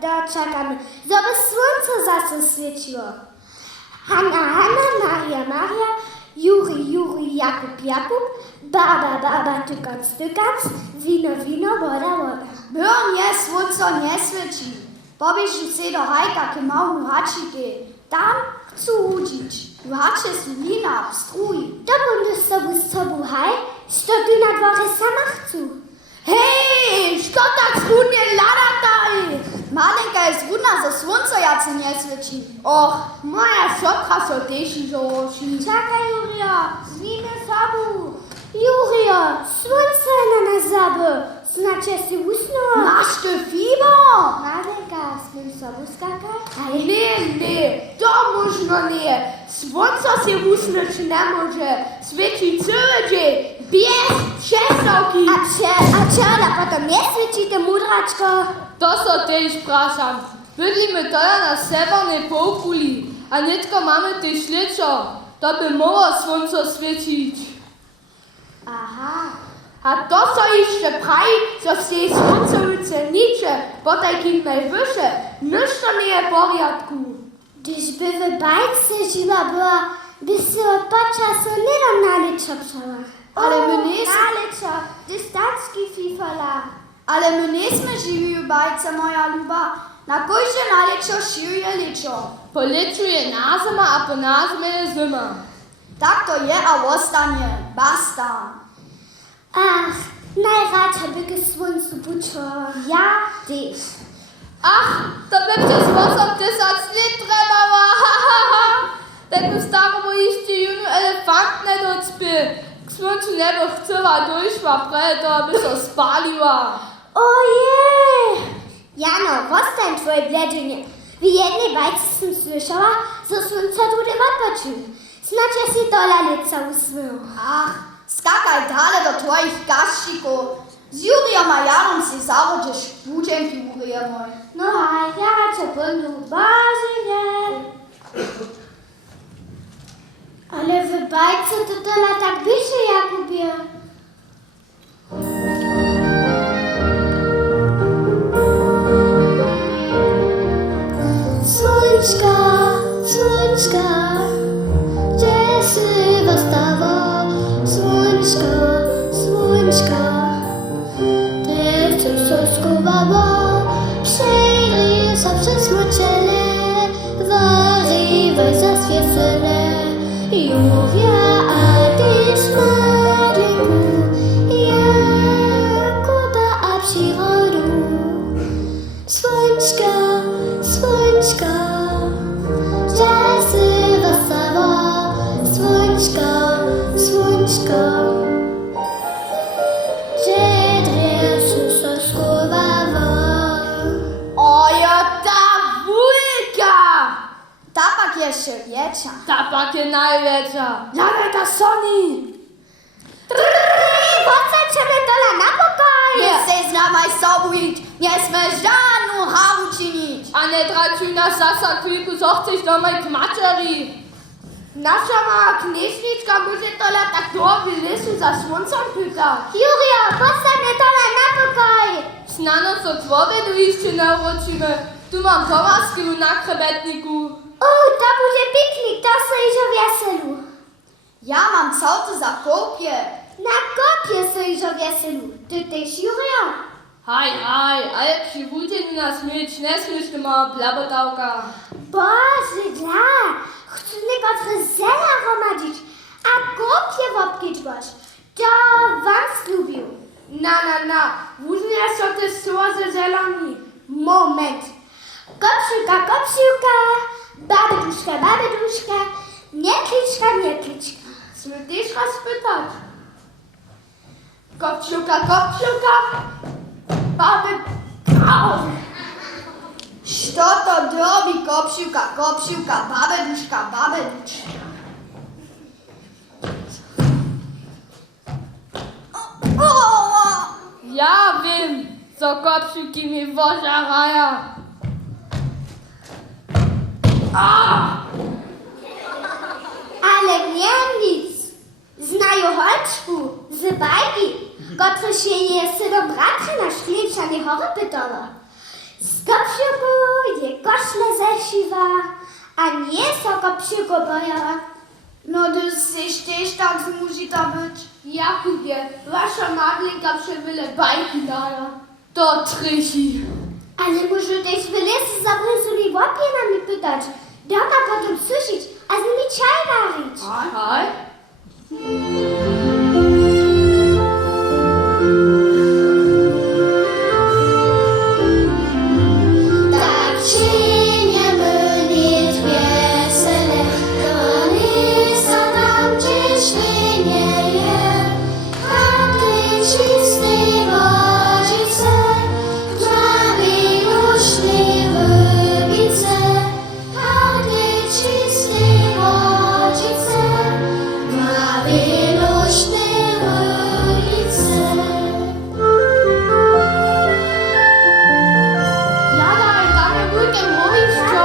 doczekamy, żeby słońce zase świeciło. Hanna, Maria, Juri, Jakub, Baba, Tykans, wino, woda. Było nie, słońce nie świeci. Pobiežu se do hajka k malu hačike. Tam chcú učiť. V hače sú vína v strúji. To budú z sobu haj, što tu na dvore sama chcú. Hej, što tak schudne ladataj? Malenka je zrudná zo slunca, ja se nesvedčí. Och, moja sotka so teší zo očí. Čakaj, Juria, zvíme sobu. Juria, slunce na nás zabe. Znaczy si usnula. Máš to fieber? Malenka, smím sobu skakať? Nie, to možno nie. Slunce si usnúť nemôže. Svedčí celý deň. Bez přestávky. A černa potom nesvedčíte, mudračko? To so tež prašam. Bydlíme teda na severnej polkuli a netko máme tež šličo. To by mohlo slunce svietiť. Aha. A to so ešte prají, že ste sluncovice niče, potaj kým najvyššie, nič to nie je v poriadku. Když by v bajce živa byla, by si od počasu nedom naličo přela. Ale my nie sme... Naličo, distansky fifala. Ale my nie sme živí v bajce, moja ľuba. Na kojže naličo širuje ličo. Po liču je názima a po názime je zima. Tak to je a ostane. Basta. Ach, najradšej by ke sluncu počula. Ja tež. Ach, to by přes 80 let trebala. Tak by staromu ešte junu elefant nedocpil. K sluncu nebo chcela dojšla, preto by sa spálila. Ojej! Jano, vostaň tvoje bledženie. V jednej bajce som slyšala, že slunce bude odpočuť. Snačia si tola lica usnú. Ach, skakaj dále do tvojich kaščíkov. S Juriom a Janom si zavodíš púčenky, Jurie môj. No a ja radšej budú Božie. Ale v bajce to tola tak byše, Jakubie. Słoneczka, gdzie si wystawa? Słoneczka, ty co skubała, przejrzyj się przez moczele, warywaj za świecele, Juria, a ty smadlinku, Jakuba a przyrodu. Słoneczka, czasy wesoło, słoneczko, gdzie dresu so schowało. Ojo, ta wujka! Ta pak jeszcze wiecza. Ta pak je najväčšia. Janeta Sony! Pocačeme dola na pokoj! Nie chceš z nami sobu ísť, nesme žádnu havu činiť. A netračuj nás zasa chvíľku, co chceš domaj k materi. Naša malá knižnička môže toľa tak dlho lesu za sluncom pýtať. Jurio, pocačme dola na pokoj! Snano so k obedu ešte neuročíme. Tu mám továskyvu na krebetniku. To bude piknik, to sa ižo veselu. Ja mám celto za kopie. Na kopie sa ižo veselu. Ty tež, Jurio? Haj, ale przy wódźeniu nas mieć nesłyszny ma blabotałka. Boże, dla! Chcę niekotre zela romadzić, a kopie wobkiczbasz. To wam lubił. Na, wóznie so te słoze zeloni. Moment. Kopsiuka, babeduszka, niekliczka. Smytiška spytać. Kopciuka, baby... Au! Što to drobi kopsiuka, babeduška. Ja wiem, co kopsiuki mi wożaraja. Ale nie nic. Znają holczku z bajki, które się je do bratra na szkliczanie chory pytała. Skopsiuku je koszle zeszywa, a nie sokopsiuku boja. No, ty jesteś też tak zmusita być. Jakubie, wasza Madlenka przewyle bajki dała. To trysi. Ale może też wylez zabrysuli łapie na mnie pytać. Dana potem suszyć, a z nimi czaj warić. Hej? Tak się nie mylić wesele, to lisa tam gdzieś wynieje. Chaty czystej wodzice, trawy lusznej wybice. Chaty czystej wodzice, trawy lusznej wybice. Jadaj, damy wujkę mówić co?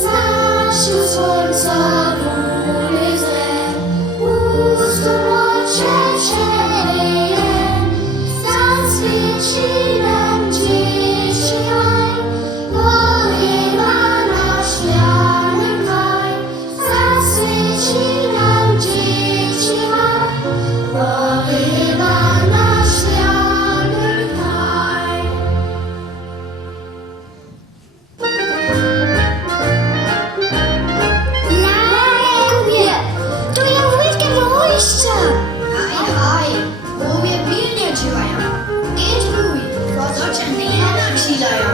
Znasił słońca ulice, ustąpicie przeje. Zaswieci nam dzisiaj, porywa nasz szklany kraj. Zaswieci nam dzisiaj, porywa nasz szklany kraj. Jakubie, to ja wujkę wojścia. Aj, mówię pilnie działają. Idź wuj, bo to cię nie nacilają.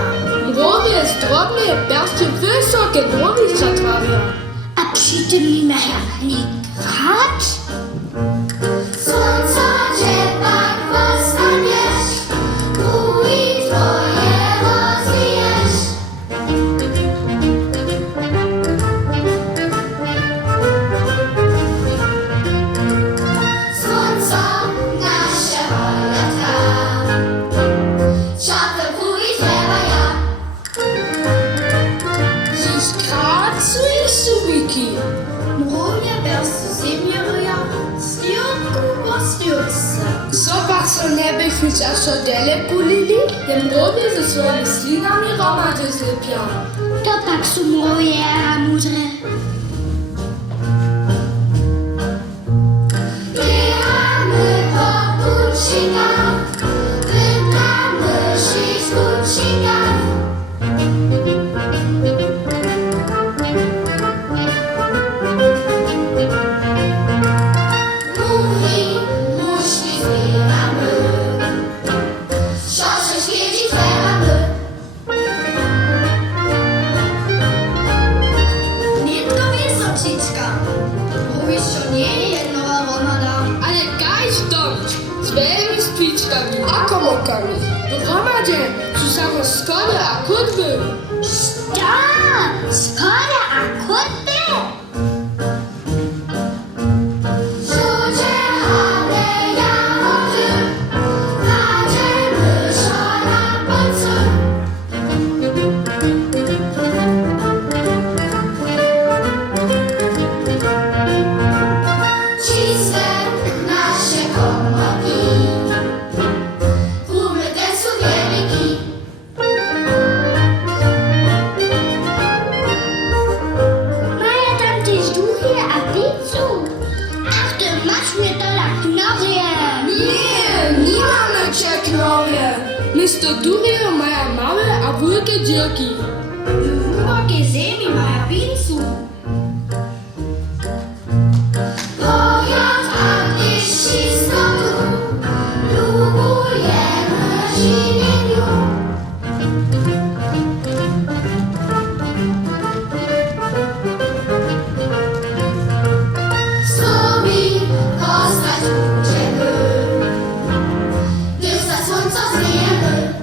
Mrowie zdrobne, berście wysokie nowice trawia. A przy tym nie mają grać? Słońca ciepła dostaniesz, wuj twoje rozwijesz. Słońca nasze holatka, czapę wuj trzeba ja. Dziś kracuj subiki. Mrównie bez ziemieryja, stiutku po stiutce. Zobacz, co nieby chociaż o dele kulili, te mrowie ze swoimi slinami romadzie zlepią. To tak sumuje, mudre. Jechamy po Puczynach, pytamy się z Puczynach. Muchy, muszki zbieramy, siostrze świeci trzeba. Nie to wysoczyćka. Mówisz, że nie jednowa romada. Ale gaj stąd, z białymi spiczkami, a komórkami. W romadzie są samo skody a kutby. Tak, skoro akutny. Rzucie ale jagody, kładziemy na palce. Czyste nasze komórki, umyte sukienki. Maja tam też duchy, a pizzu. Ach, ty masz mnie to jak nowie. Nie mamy czeknowie. Misto duriego mają małe a wielkie dziurki. Głębokie ziemi mają pincu. Powiat Agniesz Ściskotu, lubujemy żywieniu. Sobie postać uciemy, gdy za słońca zjemy.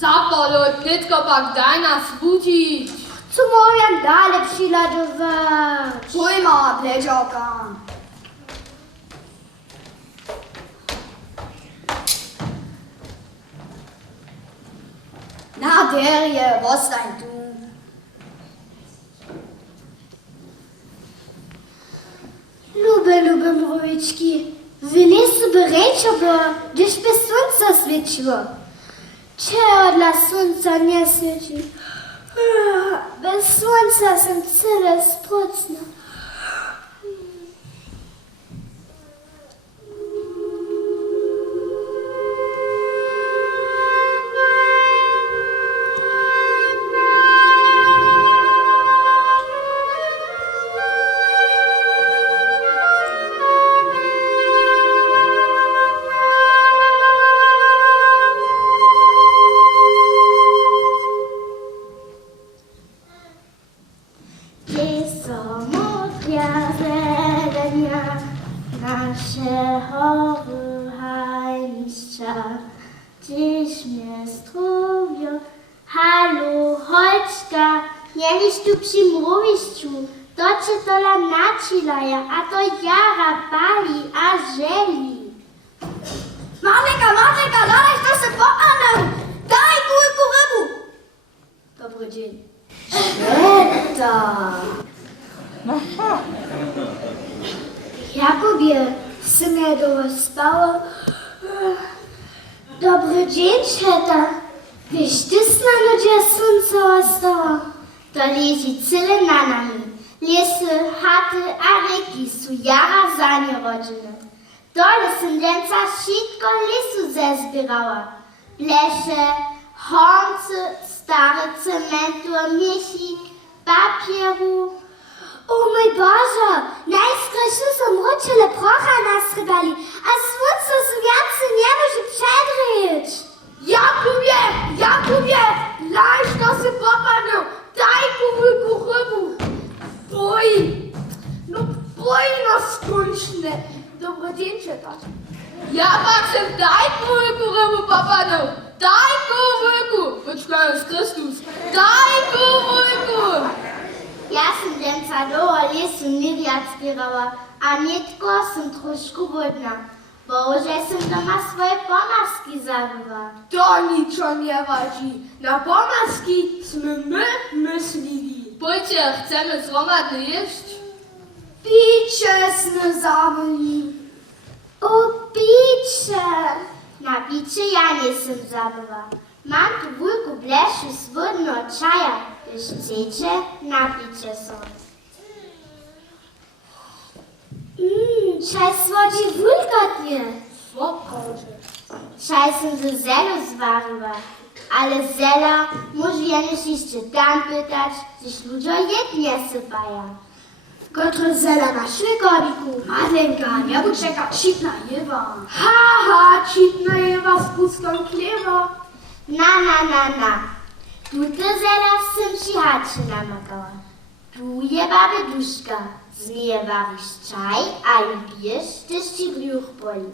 Zapalo, tylko pak daj nas budzić. Co moja dalej przyladować? Pojma, bledziaka. Na derje, ostań tu. Lube mrowiczki, wylesu berejczo, bo gdyż bez słońca świeciło. Czego dla słońca nie świeci? Bez słońca jsem cele sprucna. Naszego wyhańca, dziś mnie zdrowią. Halo, Holczka, jeniś tu przy mrowiszczu, to cię tola nacilaja, a to jara bali, a żeli. Marleka, dalej to se poanę. Daj kulku rybu. Dobry dzień. Święta! Jakubie, synie spała. Dobry dzień, Święta. Wiesz, ty snano, gdzie słońce ostała. To leży cyle na nami. Lesy, chaty a reki są jara za nie rodziny. Dole syndenca wszystko lesu zezbierała. Blesze, hornce, stare cementu, miesi, papieru. O mój Boże, najskryszy są mruczele procha nasrybali, a słońce z więcej nie może przedryć. Jakubie, laś to se popanę. Daj kulku rybu. Boj no skończne. Dobry dzień, Święta. Ja patrzę, daj kulku rybu papaną. Daj kulku. Poczekaj, Chrystus. Daj kulku. Ja sam denca do lesu nie zbierała, a nietko sam troszkę głodna, bo już sam doma swoje pomaski zabyła. To niczo nie wadzi. Na pomaski sme my myślili. Pójdźcie, chcemy zgromadny jeść. Picie sme zabyli. O, bicze! Na bicze ja nie sam zabyła. Mam tu wujku bleszu z wodno czaja, gdyż chcecie, napicie są. Czaj słodzi wilgotnie. Czaj sam ze zelo zwaryła, ale zela może ja nie jeszcze tam pytać, gdyż ludzie jednie sypają. Gotro zela na szykoriku. Madlenka, nie bądź czeka citna jewa. Ha, citna jewa z pustą klewa. Na. Tu ty zela w tym cichacie namakała. Tu je baby duszka. Z niej warisz czaj, a lubijesz, gdyż ci brzuch boli.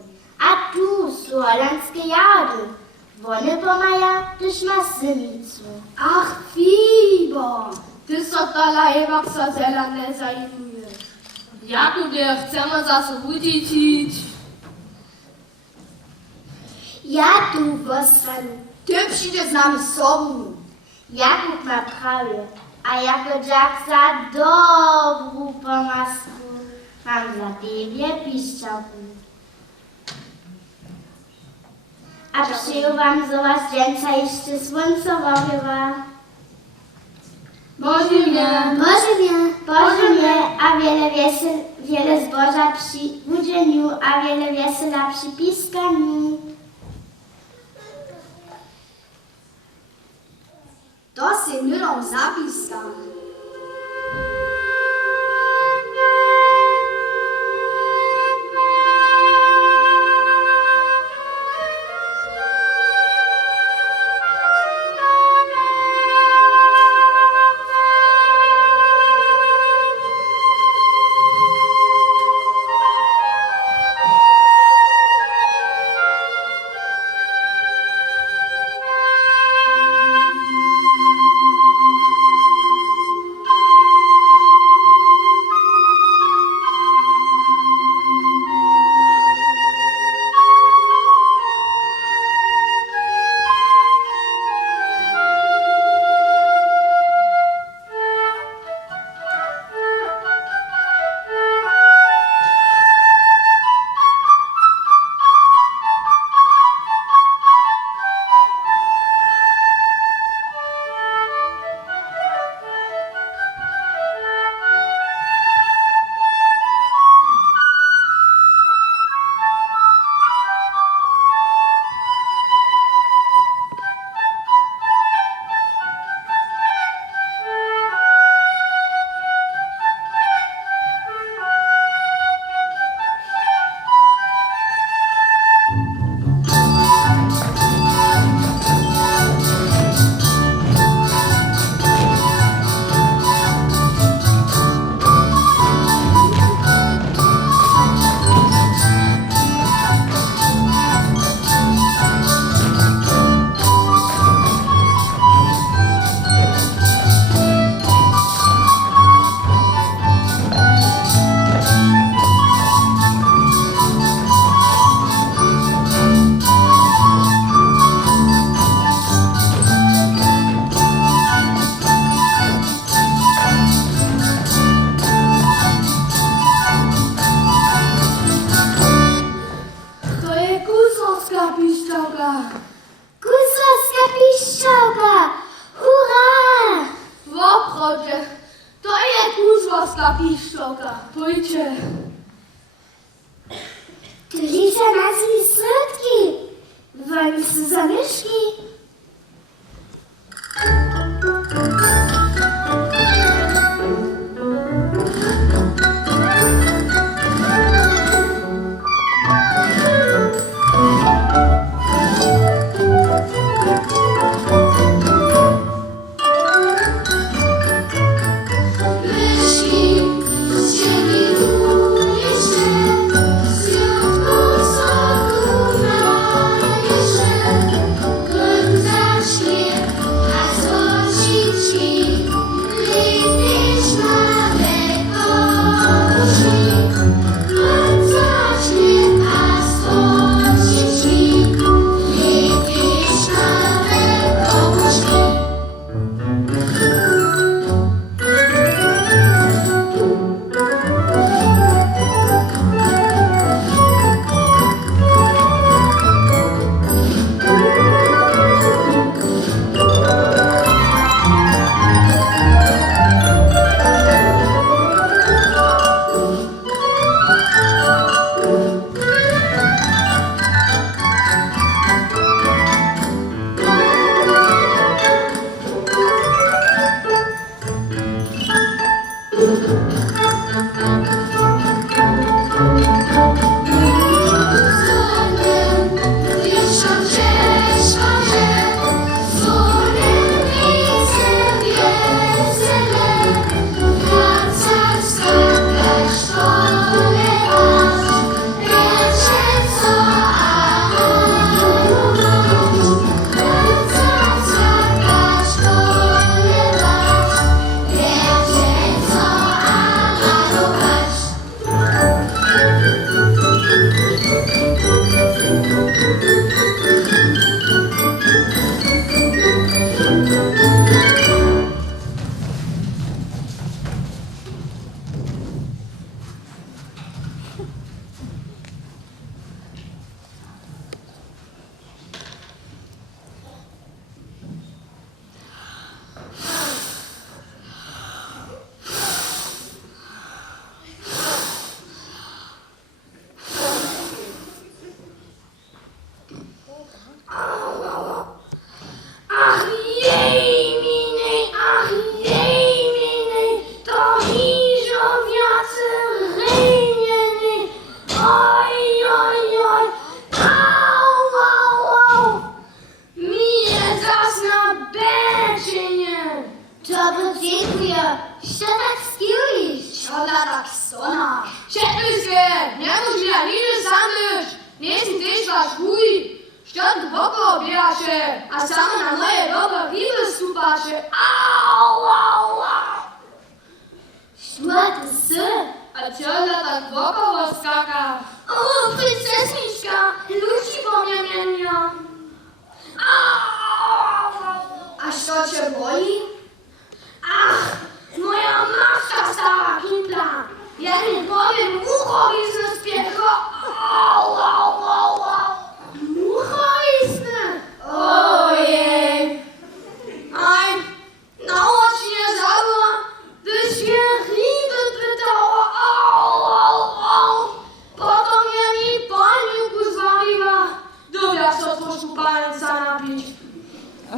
A tu są holandskie jagody. Wony pomaja, gdyż ma synicu. Ach, fibo. Ty so dala jewa psa zela nie zajmujesz. Jakubie, chcemy zase udziecić. Ja tu wostanę. Ty przyjdziesz z nami z sobą. Jakub ma prawie, a jako dziak za dobrą pomasku mam za ciebie piszczałku. A przyjął wam z was dżęca jeszcze słońcowowa. Boże mnie. Boże mnie, a wiele zboża przy budzeniu, a wiele wesela przy piskaniu. To si nylom zapiska. pochodzie. To je kurzowska piszczoka. Pójdźcie. Ty Lisa nazwij srotki. Wani są zamieszki. A samo na moje dobro riby stupacie. Au, au, au. Szmaty sy. A ciocia tak wokoło skaka. O, princesniczka, ludzi po mnie mienią. A co cię boli? Ach, moja matka stara kindla. Ja nie powiem, muchoizny z piekła. Au, au, au, au. Muchoizny. Ojej. Aj, naocznie zadła, by się ryby pytała. Au, au, au. Potem ja mi paniuku zwaliła. Dobra, co proszę palca napić.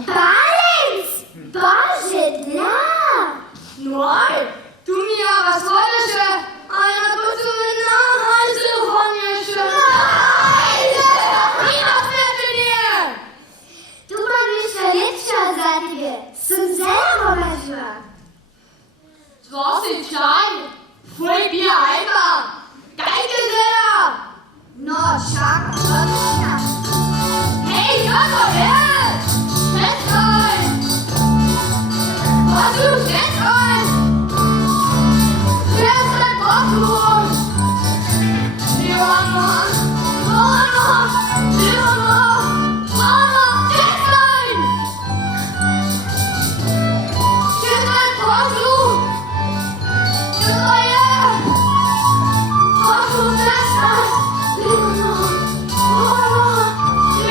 Palec! Boże, dla! No aj, tu mi ja was wolę się, a ja to tu na hajzy chonie się. I na wtedy nie. Tu mam jeszcze lepsza za ciebie. Są zero marzyła. Zwozy czaj? Fuj bier einfach. Dajcie zera. No, czak, odcina. Hej, Joto, jest! Przestań! Bosu, przestań! Przestań, Bosu! Joanna! Joanna! Joanna! Mama, przestań! Przestań, Bosu! Co to jest? Bosu, przestań! Joanna!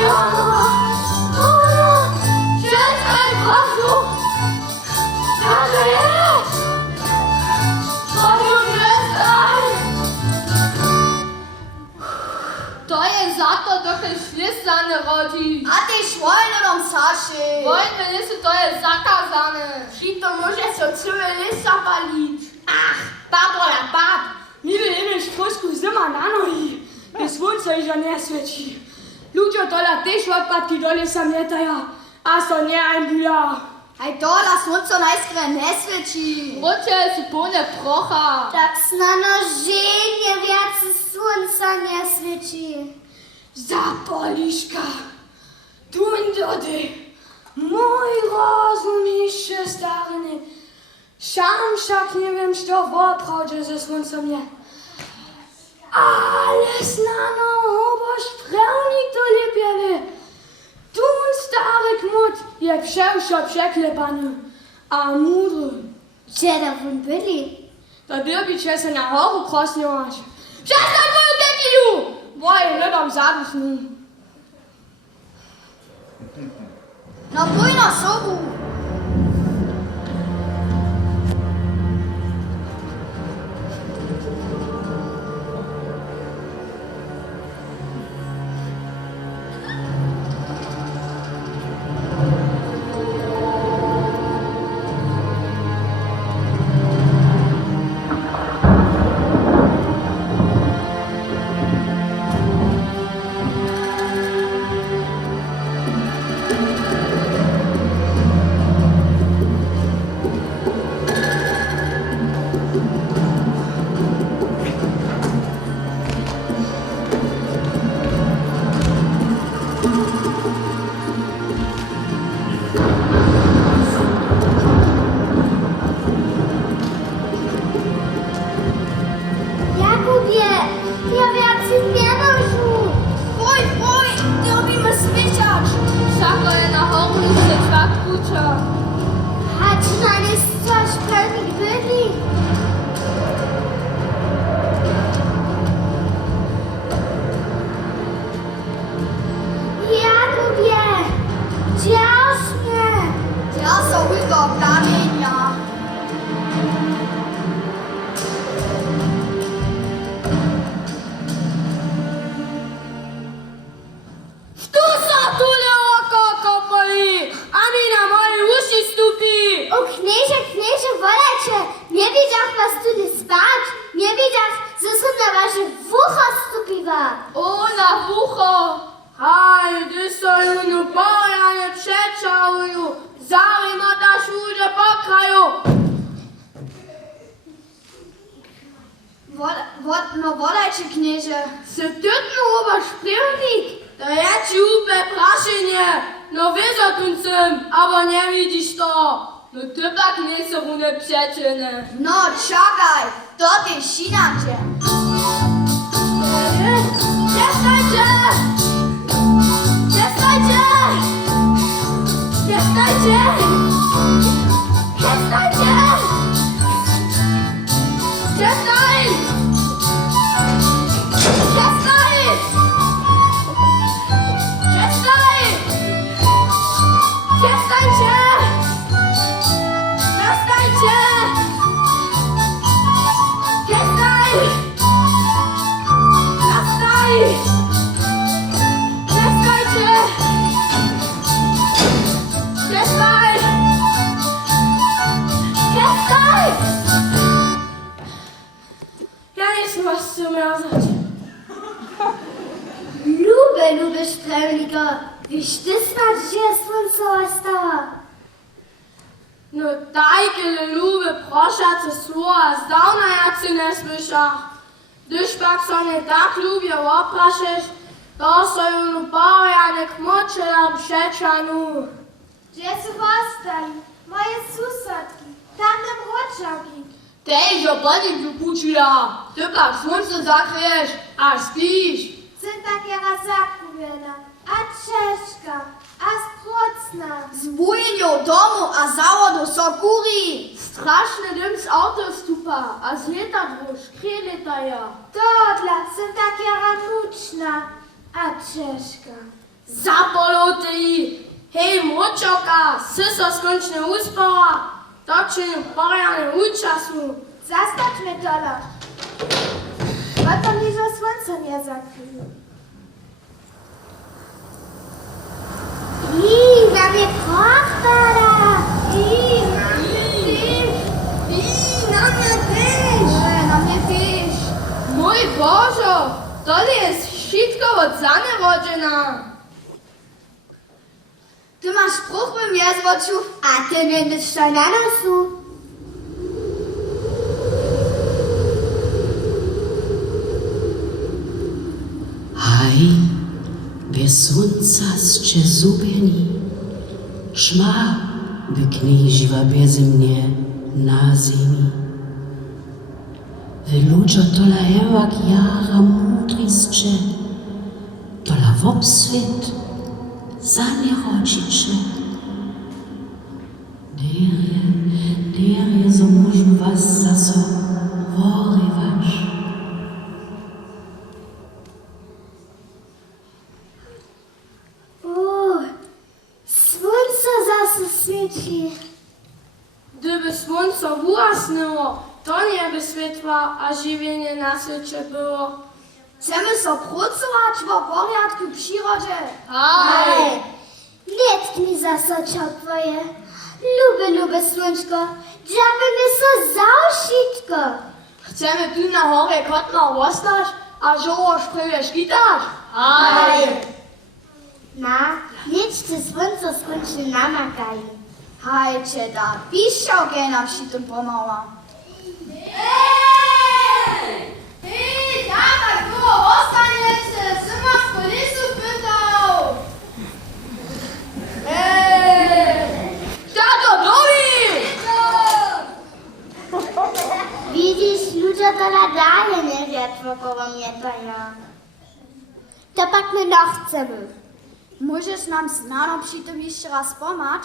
Joanna! Joanna! Joanna! Przestań, Bosu! Co to jest? tato dokaj świetla nie rodzi. A ty szwojny dom Saszy. Wojny lisy to jest zakazane. I to może się całe lisa palić. Ach, babola, bab. Mi wiemy trošku zima na nogi, gdy słońce już nie świeci. Ludzie dole też odpadki dole zamietają, a to nie einbuja. Hej, dola słońce najskre nie świeci. Wrócie jest pełne procha. Tak snano żenie więcej słońca nie świeci. Zapoliszka, dundody, mój rozum jeszcze starny. Sam však nie wiem, co w oprawdzie ze słońcem je. Ale znano, oboż prawnik to lepiej wie. Tun stary kmut je przewsio przeklepany, a mudry. Gdzie to won byli? To derbycie se na horu krosniować. Przestań twoją kekiju! Moje nie dam zadusnu. No pój na sobu. Jakubie, ja więcej nie nożu. Pój, ty robimy swyciacz. Szako je na horu już se dwa kucia. A czy na nie coś pewnik byli? Jakubie, dziasne. Ja są tylko kamienia. Tu są tule oko moi, ani na moje uszy stupi. O knieże, wolecie, nie wiedział was tu nie spać, nie wiedział, że są na wasze wucha stupiwa. O, na wucho. Haj, ty so junu pojane przeczałuju, zawi ma ta szurze po kraju. No wolajcie, knieże. Se tytnu oba szpilnik. To ja ci upę praszynie, no wyzotuncem, aber nie widzisz to. No ty tak nie są one przyczyny. No czekaj, to ty sinacie. Przestańcie! Przestańcie! Przestańcie! Przestańcie! Przestań! Przestań! Przestań! Przestańcie! Przestańcie! Przestań! Przestań! Przestańcie! Przestań! Przestań! Ja nie chcę was zamiazać. Lubię sztremnika, wiesz ty znać, gdzie słońce ostała. No dajke lubię proszace słowa, zdawna jak si nie słyszał. Gdyż pak so nie tak lubię opraszyć, to so ju lubaja nie kmocze na przeczanu. Gdzie są ostali? Moje susodki, tamte młoczaki. Tej, że body wypuczyła, ty pak słońce zakryjesz, a śpisz. Są takie razaku wiele, a czeszka, a sprocna. Z bujnią domu a zawodu sokuri. Straszny dym z auta stupa, a z letadło szkieletaja. Dodla są takie ramuczna, a czeszka. Zapoloty i, hej młoczoka, sysa skończnie uspała, to czy nie pojane uczasu. Zastaw mnie dola. A to mi za słońce nie zakryje. na mnie koch pada. Na mnie też. Mój Boże, to jest wszystko od zanierodzenia. Ty masz spruch bym ja zwoczył. A ty będziesz to na nosu. Haj, bez słońca zcie zupieni, szma by knieźwa bez mnie na ziemi. Wy ludzie tola jak jara mądryscze, tola w obswiet za nie rodzicze. Der je so możu was za so worywać. Słońce zase świeci. Gdyby słońce ugasnęło, to nie by światła a żywienie na świecie było. Chcemy so pracować w porządku w przyrodzie. Hej! Nie tknij za soczą twoje. Lubię słończko. Dziabimy so zauszitko. Chcemy tu na horę kotno rostać, a żoło szpryje szkitać. Na, nic ty słońce skończy namakaj. Hajcie da, piszczał nam się tym pomała. Hej, tak było, ostaniecie, zima z polisu pytał. Tato, nowi! Widzisz, ludzie to nadaje nie wiatr koło mnie taja. To pak my no chcemy. Możesz nam znano przy tym jeszcze raz pomać?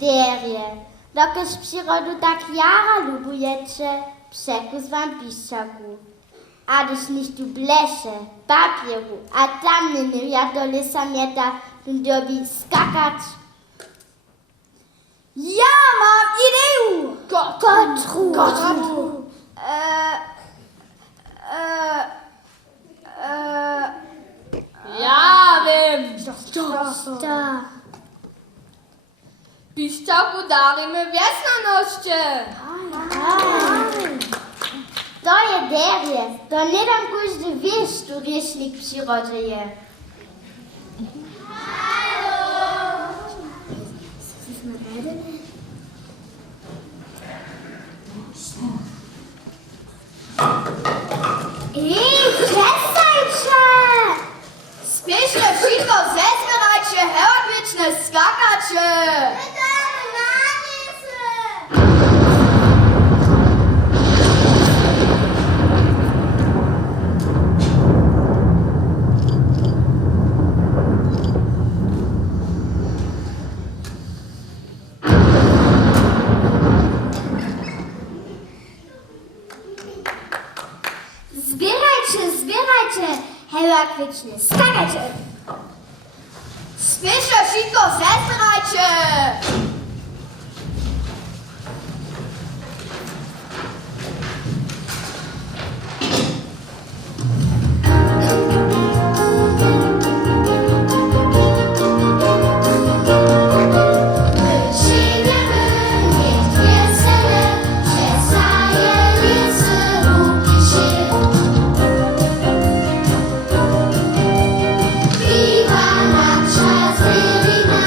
Derje, dokaż przyrodu tak jara lubujecie, przekus wam piszczaku. Adyś nicht tu blesze, papieru, a tam nie ja do lisa mieta, tu dobi skakać. Ja mam ideę! Gotru! Ja wiem. To. Piszczaku darimy wiesnaności. To je derje, to nie dam każdy wiesz, tu rysznik w przyrodzie je. Przestańcie! Spiesznie wszystko zezbierajcie, herotwiczne skakacie! Zbierajcie, hełakwicznie, skakajcie! Spiesznie wszystko zezbierajcie! Viva la Chazirina!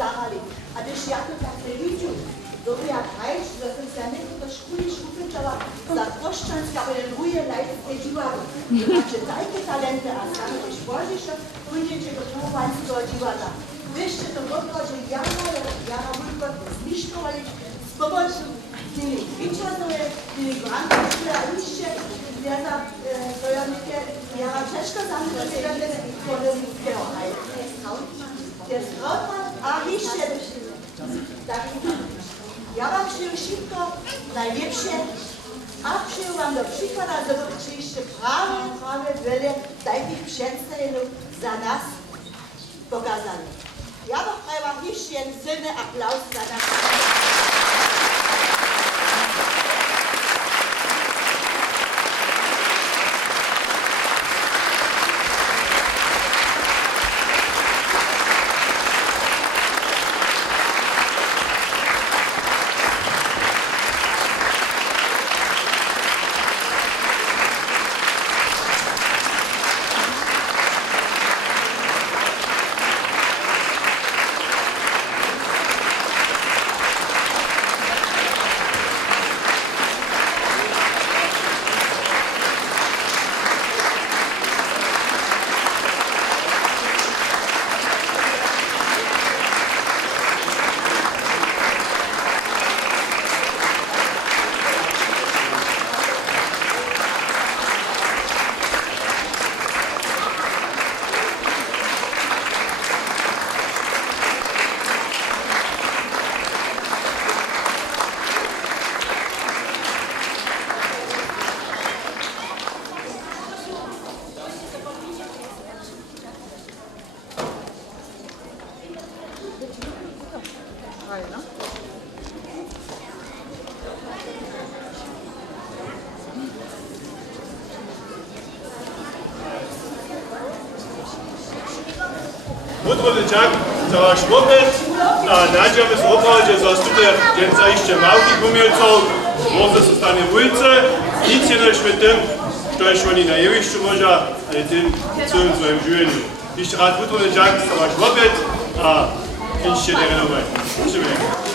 zahali. A když ja to tak nevidím, dobře jak hajč, že jsem se někdo do školy šupečala za Koščansk, aber den Ruhe leitete divadlo. Takže tajke talente a sami když Božiša, půjdete do Púvanského divadla. Vyšte to odkože Jara Vulko z Miškovič s pomočou Tiny Vyčanové, Tiny Grankoviče a ještě jedna bojovníky Jara Češka zamknutého Kodovického hajka. Der Strautmann a ještě tak ja vám přeju všetko najlepšie a přeju vám do příkladu, že to příště právě veľa takých představení za nás pokazali. Ja vám přeju ještě jen silný aplaus za nás. Mudrony Jack za váš vopet a naďame z opáde zastupia dženca ešte malkých umielcov, môže sa stane vujce, nic je než med tým, što je oni na jevišťu moža a je tým celým svojim živeniu. Ešte rád Mudrony Jack za váš vopet a ešte nerenovať.